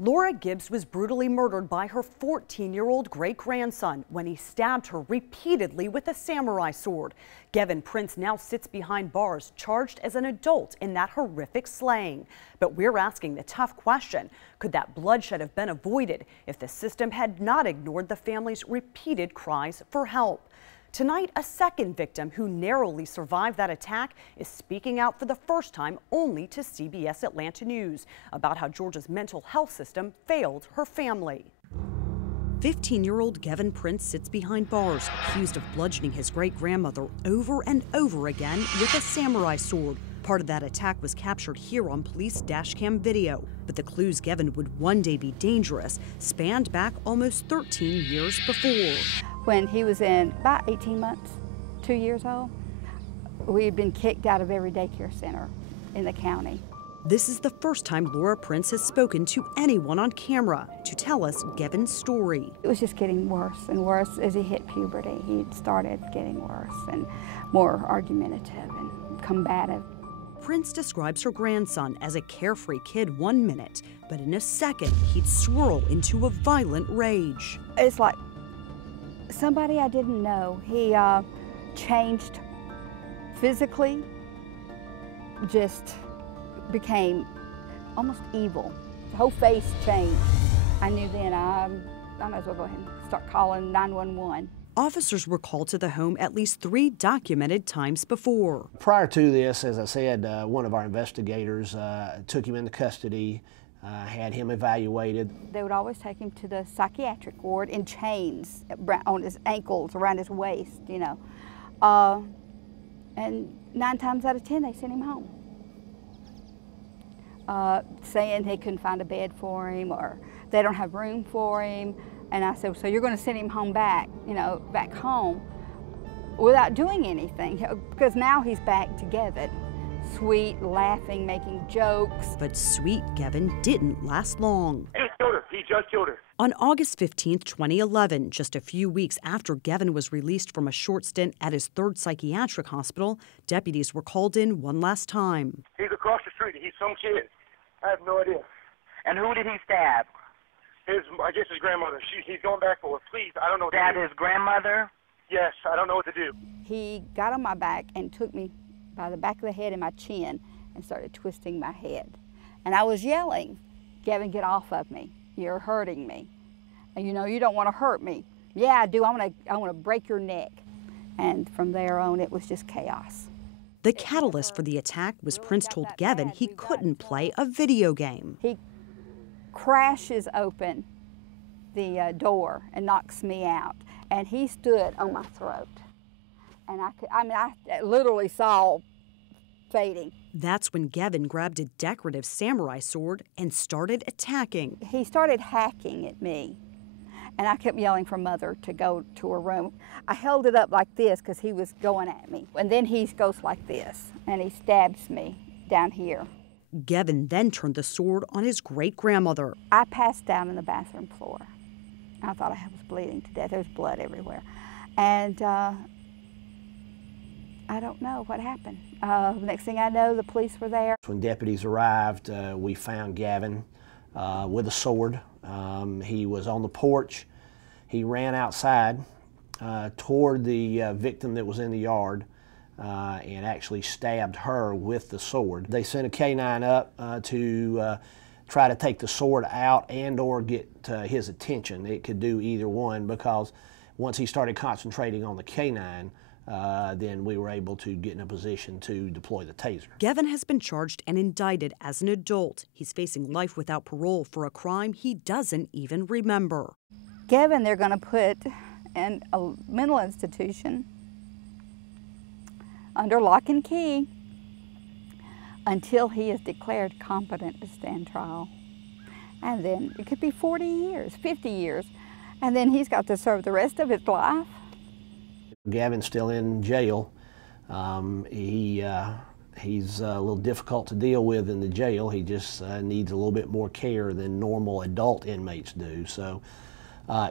Laura Gibbs was brutally murdered by her 14-year-old great-grandson when he stabbed her repeatedly with a samurai sword. Gavin Prince now sits behind bars, charged as an adult in that horrific slaying. But we're asking the tough question, could that bloodshed have been avoided if the system had not ignored the family's repeated cries for help? Tonight, a second victim who narrowly survived that attack is speaking out for the first time only to CBS Atlanta News about how Georgia's mental health system failed her family. 15-year-old Gavin Prince sits behind bars, accused of bludgeoning his great-grandmother over and over again with a samurai sword. Part of that attack was captured here on police dashcam video. But the clues Gavin would one day be dangerous spanned back almost 13 years before. When he was in about 18 months, 2 years old, we had been kicked out of every daycare center in the county. This is the first time Laura Prince has spoken to anyone on camera to tell us Gavin's story. It was just getting worse and worse as he hit puberty. He started getting worse and more argumentative and combative. Prince describes her grandson as a carefree kid 1 minute, but in a second he'd swirl into a violent rage. It's like somebody I didn't know. He changed physically, just became almost evil. The whole face changed. I knew then I might as well go ahead and start calling 911. Officers were called to the home at least 3 documented times before. Prior to this, as I said, one of our investigators took him into custody, had him evaluated. They would always take him to the psychiatric ward in chains on his ankles, around his waist, you know. And 9 times out of 10, they sent him home. Saying they couldn't find a bed for him or they don't have room for him. And I said, so you're going to send him home back, you know, back home without doing anything, because now he's back together. Sweet, laughing, making jokes. But sweet Gavin didn't last long. He killed her. He just killed her. On August 15, 2011, just a few weeks after Gavin was released from a short stint at his 3rd psychiatric hospital, deputies were called in one last time. He's across the street. He's some kid. I have no idea. And who did he stab? I guess his grandmother. He's going back for her. Please, I don't know what to do. Stabbed his grandmother? Yes, I don't know what to do. He got on my back and took me by the back of the head and my chin and started twisting my head. And I was yelling, Gavin, get off of me. You're hurting me. And you know, you don't want to hurt me. Yeah, I do. I want to break your neck. And from there on, it was just chaos. The catalyst for the attack was Prince told Gavin he couldn't play a video game. He crashes open the door and knocks me out. And he stood on my throat. And I literally saw fading. That's when Gavin grabbed a decorative samurai sword and started attacking. He started hacking at me. And I kept yelling for Mother to go to her room. I held it up like this because he was going at me. And then he goes like this, and he stabs me down here. Gavin then turned the sword on his great-grandmother. I passed out on the bathroom floor. I thought I was bleeding to death. There was blood everywhere. And I don't know what happened. Next thing I know, the police were there. When deputies arrived, we found Gavin with a sword. He was on the porch. He ran outside toward the victim that was in the yard and actually stabbed her with the sword. They sent a K-9 up to try to take the sword out and or get his attention. It could do either one, because once he started concentrating on the K-9, then we were able to get in a position to deploy the taser. Gavin has been charged and indicted as an adult. He's facing life without parole for a crime he doesn't even remember. Gavin, they're going to put in a mental institution under lock and key until he is declared competent to stand trial. And then it could be 40 years, 50 years, and then he's got to serve the rest of his life. Gavin's still in jail. He's a little difficult to deal with in the jail. He just needs a little bit more care than normal adult inmates do. So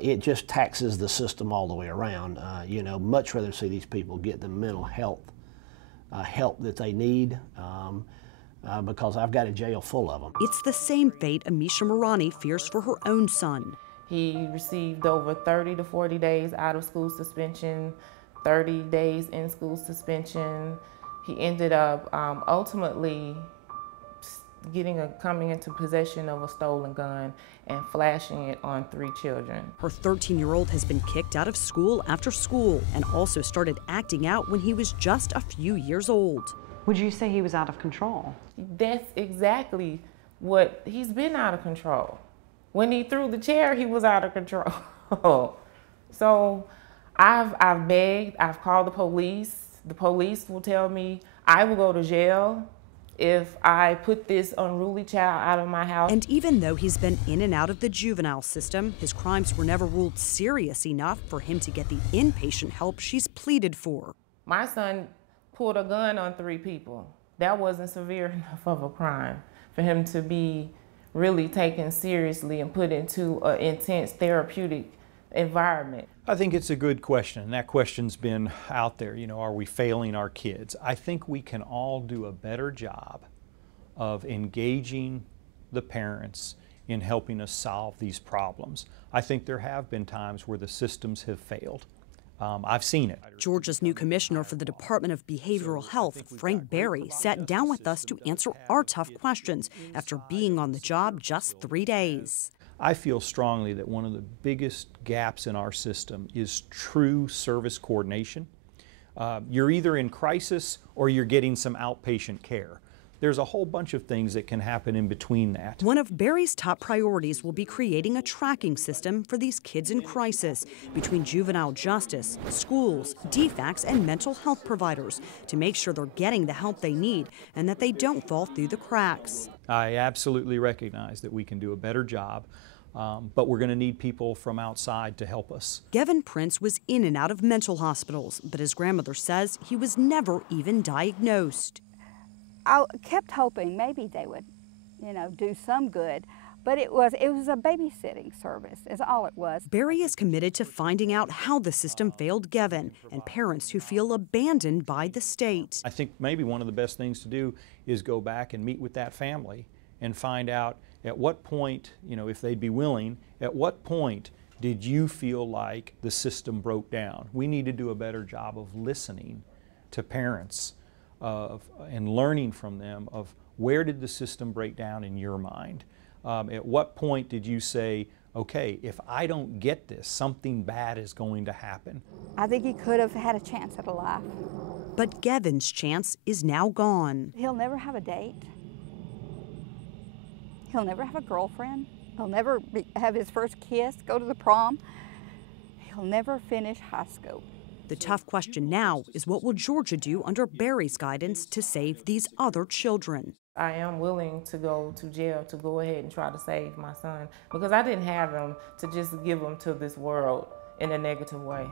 it just taxes the system all the way around. You know, much rather see these people get the mental health help that they need. because I've got a jail full of them. It's the same fate Amisha Marani fears for her own son. He received over 30 to 40 days out of school suspension, 30 days in school suspension. He ended up ultimately coming into possession of a stolen gun and flashing it on 3 children. Her 13-year-old has been kicked out of school after school and also started acting out when he was just a few years old. Would you say he was out of control? That's exactly what, he's been out of control. When he threw the chair, he was out of control. So I've begged, I've called the police. The police will tell me I will go to jail if I put this unruly child out of my house. And even though he's been in and out of the juvenile system, his crimes were never ruled serious enough for him to get the inpatient help she's pleaded for. My son pulled a gun on 3 people. That wasn't severe enough of a crime for him to be really taken seriously and put into an intense therapeutic environment. I think it's a good question, and that question's been out there. You know, are we failing our kids? I think we can all do a better job of engaging the parents in helping us solve these problems. I think there have been times where the systems have failed. I've seen it. Georgia's new commissioner for the Department of Behavioral Health, Frank Berry, sat down with us to answer our tough questions after being on the job just 3 days. I feel strongly that one of the biggest gaps in our system is true service coordination. You're either in crisis or you're getting some outpatient care. There's a whole bunch of things that can happen in between that. One of Berry's top priorities will be creating a tracking system for these kids in crisis between juvenile justice, schools, DFACs, and mental health providers to make sure they're getting the help they need and that they don't fall through the cracks. I absolutely recognize that we can do a better job, but we're going to need people from outside to help us. Gavin Prince was in and out of mental hospitals, but his grandmother says he was never even diagnosed. I kept hoping maybe they would, you know, do some good, but it was a babysitting service is all it was. Berry is committed to finding out how the system failed Gavin and parents who feel abandoned by the state. I think maybe one of the best things to do is go back and meet with that family and find out at what point, you know, if they'd be willing, at what point did you feel like the system broke down? We need to do a better job of listening to parents and learning from them of where did the system break down in your mind? At what point did you say, okay, if I don't get this, something bad is going to happen? I think he could have had a chance at a life. But Gavin's chance is now gone. He'll never have a date. He'll never have a girlfriend. He'll never have his first kiss, go to the prom. He'll never finish high school. The tough question now is what will Georgia do under Berry's guidance to save these other children? I am willing to go to jail to go ahead and try to save my son because I didn't have him to just give him to this world in a negative way.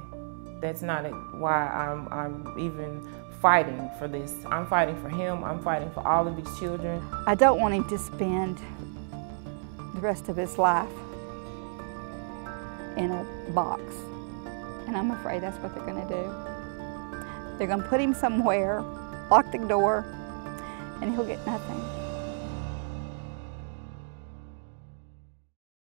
That's not why I'm even fighting for this. I'm fighting for him. I'm fighting for all of these children. I don't want him to spend the rest of his life in a box. And I'm afraid that's what they're going to do. They're going to put him somewhere, lock the door, and he'll get nothing.